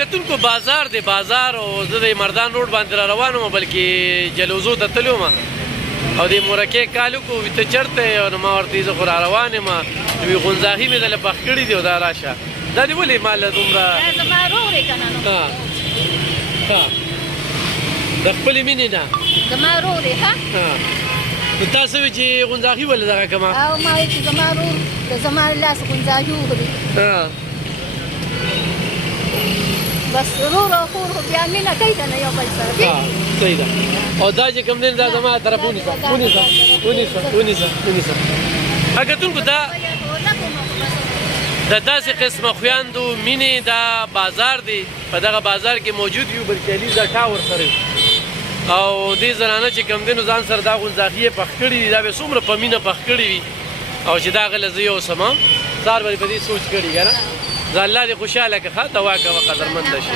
کتونکو بازار دی بازار او زه د مردان روډ باندې را روان وم بلکې جلوزو ته تللی وم او د مورکې کال وکړو وي ته چېرته نو ما ورته زه خو را روان یم وي غونځاغي مې دله پخ کړي دي او دا راشه دا دې ولې ما له دومره زما ورور یې که نه نو د خپلې مینې نه زما ورور یې ښه نو تاسو وایي چې غونځاغي ولې دغه کړمه او ما وایي چې زما ورور د زما لاس غونځاغي وخوري بس ورور او خور خو بیا مینه کوي که نه یو بل سره صحیح ده او دا چې کوم دی دا زما طرف ونیسه کتونکو دا د داسې قسمه خویندو مینې دا بازار دی په دغه بازار کې موجود یو بلکې علي زټا ورسره او دې زنانه چې کوم دی نو ځان سره دا غونځاغي یې پخ کړي دي دا به څومره په مینه پخ کړي وي او چې دا غله زه یو سمه سهار به په دې سوچ کړي که نه زه الله دې خوشحاله کړه ښه دعا کوه قدرمنده شي